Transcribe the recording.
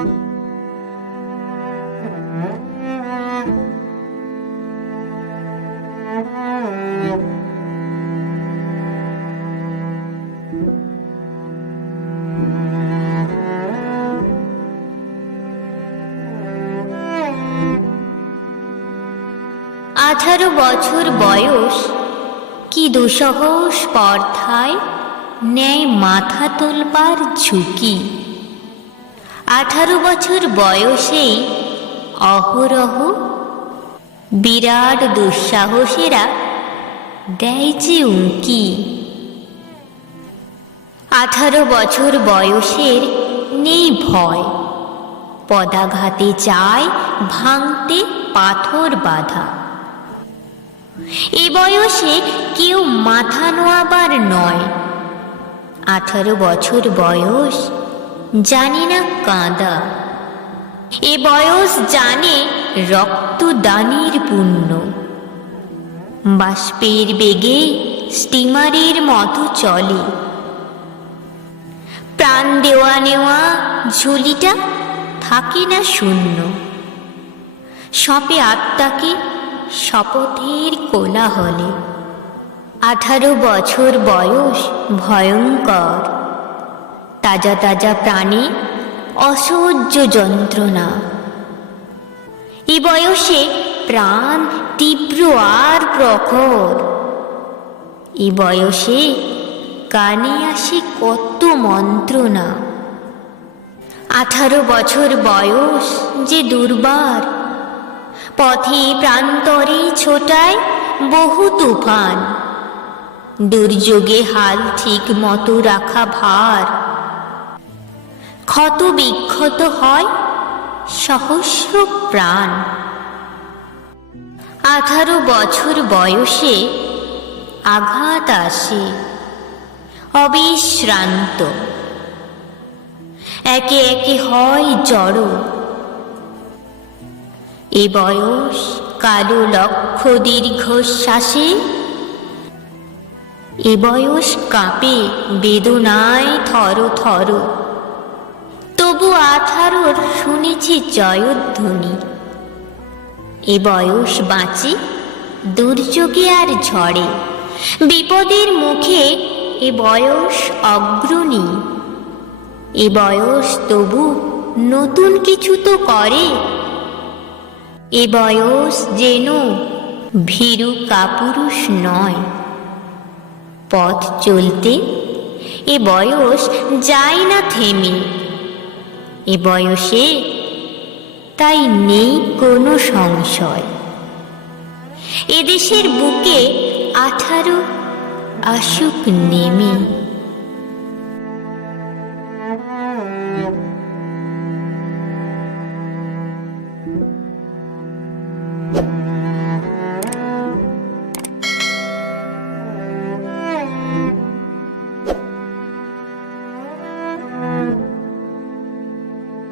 18 বছর বয়স, কি দুঃসহ স্পর্ধায় নেয় মাথা তোলবার ঝুঁকি। 18 বছর বয়সেই অহরহ বিরাট দুঃসাহসীরা দেয় যে উঁকি। 18 বছর বয়সের নেই ভয়, পদাঘাতে চায় ভাঙতে পাথর বাঁধা। এ বয়সে কেউ মাথা নোয়াবার নয়। 18 বছর বয়স জানে না কাঁদা। এ বয়স জানে রক্তদানের পুণ্য। বাষ্পের বেগে স্টিমারের মতো চলে। প্রাণ দেওয়া নেওয়া ঝুলিটা থাকে না শূন্য। সপে আত্মাকে শপথের কোলাহলে। 18 বছর বয়স ভয়ঙ্কর, তাজা তাজা প্রাণে অসহ্য যন্ত্রণা। এ বয়সে প্রাণ তীব্র আর প্রখর। এ বয়সে কানে আসে কত মন্ত্রণা। 18 বছর বয়স যে দুর্বার, পথে প্রান্তরে ছোটায় বহু তুফান। দুর্যোগে হাল ঠিক মতো রাখা ভার। ক্ষত বিক্ষত হয় সহস্র প্রাণ। 18 বছর বয়সে আঘাত আসে অবিশ্রান্ত। একে একে হয় জড়ো। এ বয়স কালো লক্ষ দীর্ঘশ্বাসে। এ বয়স কাঁপে বেদনায় থর থর। তবু 18 শুনেছি জয়ধ্বনি। এ বয়স বাঁচে দুর্যোগে আর ঝড়ে। বিপদের মুখে এ বয়স অগ্রণী। এ বয়স তবু নতুন কিছু তো করে। এ বয়স যেন ভীরু কাপুরুষ নয়। পথ চলতে এ বয়স যায় না থেমে। এ বয়সে তাই নেই কোনো সংশয়। এদেশের বুকে 18 আসুক নেমে।